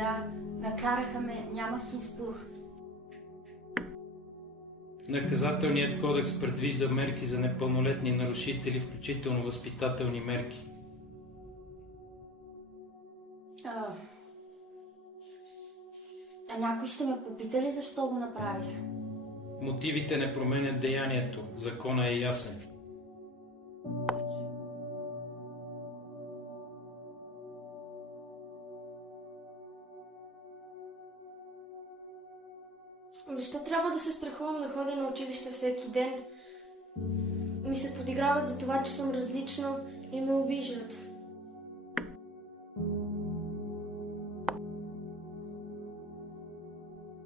Да, накараха ме, нямах избор. Наказателният кодекс предвижда мерки за непълнолетни нарушители, включително възпитателни мерки. Някой ще ме попита ли защо го направих? Мотивите не променят деянието. Законът е ясен. Защо трябва да се страхувам да ходя на училище всеки ден? Ми се подиграват за това, че съм различна и ме обиждат.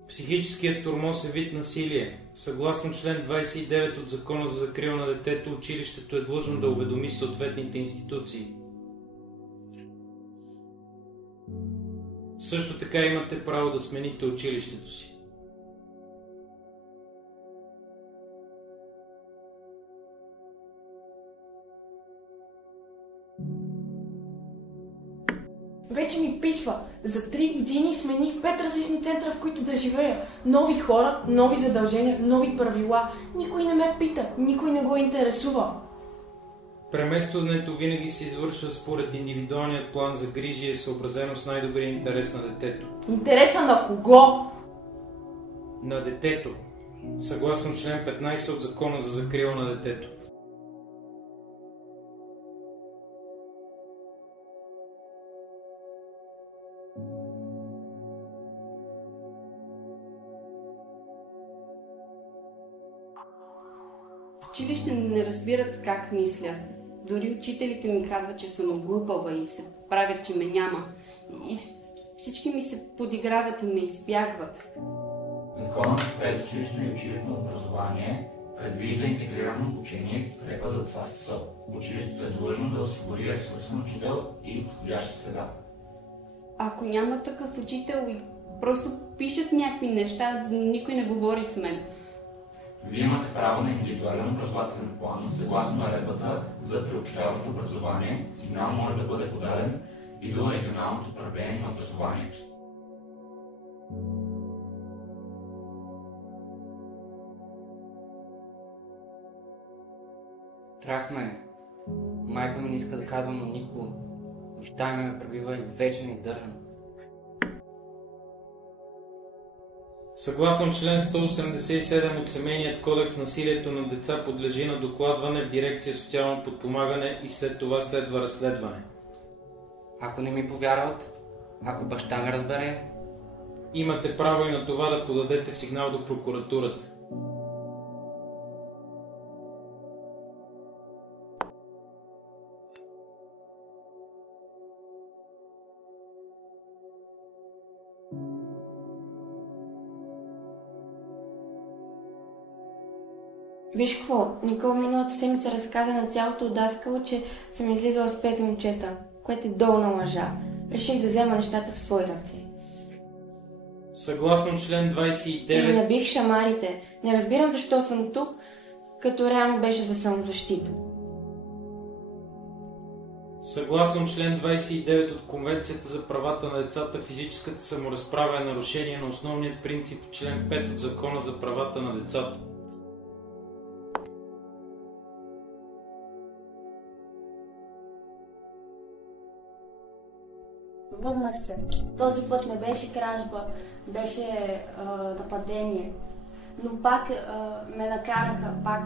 Психическият тормоз е вид насилие. Съгласно член 29 от Закона за закрила на детето, училището е длъжно да уведоми съответните институции. Също така имате право да смените училището си. Вече ми писва. За 3 години смених 5 различни центъра, в които да живея. Нови хора, нови задължения, нови правила. Никой не ме пита, никой не го интересува. Преместването винаги се извършва според индивидуалният план за грижи и е съобразено с най-добрия интерес на детето. Интереса на кого? На детето. Съгласно член 15 от Закона за закрила на детето. В училище не разбират как мисля. Дори учителите ми казват, че съм глупава и се правят, че ме няма. И всички ми се подиграват и ме избягват. Законът за предучилищно и училищно образование предвижда интегрирано обучение, подкрепа за деца с СО. Училището е длъжно да осигури ресурсен учител и подходяща среда. Ако няма такъв учител и просто пишат някакви неща, никой не говори с мен. Вие имате право на индивидуален образователен план. Съгласно наредбата за приобщаващо образование, сигнал може да бъде подаден и до регионалното управление на образованието. Страх ме е. Майка ми не иска да казвам на никого. Баща ми ме пребива и вече не издържам. Съгласно член 187 от Семейният кодекс, насилието на деца подлежи на докладване в дирекция социално подпомагане и след това следва разследване. Ако не ми повярват, ако баща ме разбере, имате право и на това да подадете сигнал до прокуратурата. Виж какво, Никол миналата седмица разказа на цялото даскало, че съм излизала с 5 момчета, което е долна лъжа. Реших да взема нещата в свои ръце. Съгласно член 29... И набих шамарите. Не разбирам защо съм тук, като реално беше за самозащита. Съгласно член 29 от Конвенцията за правата на децата, физическата саморазправа е нарушение на основният принцип в член 5 от Закона за правата на децата. Върнах се. Този път не беше кражба, беше нападение. Но пак ме накараха, пак...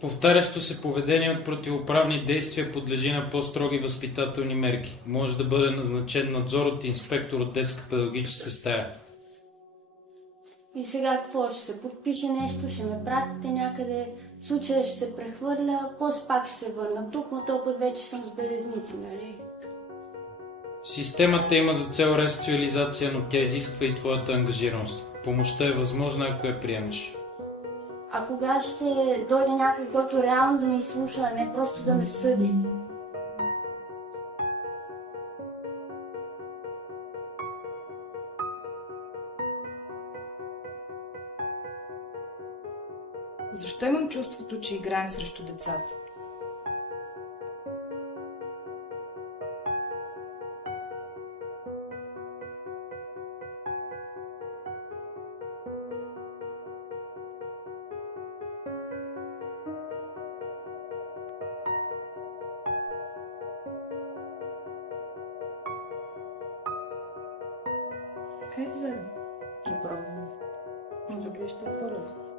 Повтарящо се поведение от противоправни действия подлежи на по-строги възпитателни мерки. Може да бъде назначен надзор от инспектор от детска педагогическа стая. И сега какво? Ще се подпише нещо, ще ме пратите някъде, случая ще се прехвърля, после пак ще се върна тук, но този път вече съм с белезници, нали? Системата има за цел ресоциализация, но тя изисква и твоята ангажираност. Помощта е възможна, ако я приемеш. А кога ще дойде някой, който реално да ме изслуша, а не просто да ме съди? Защо имам чувството, че играем срещу децата? Къде заедно? Да пробваме. Може би ще е по-лесно.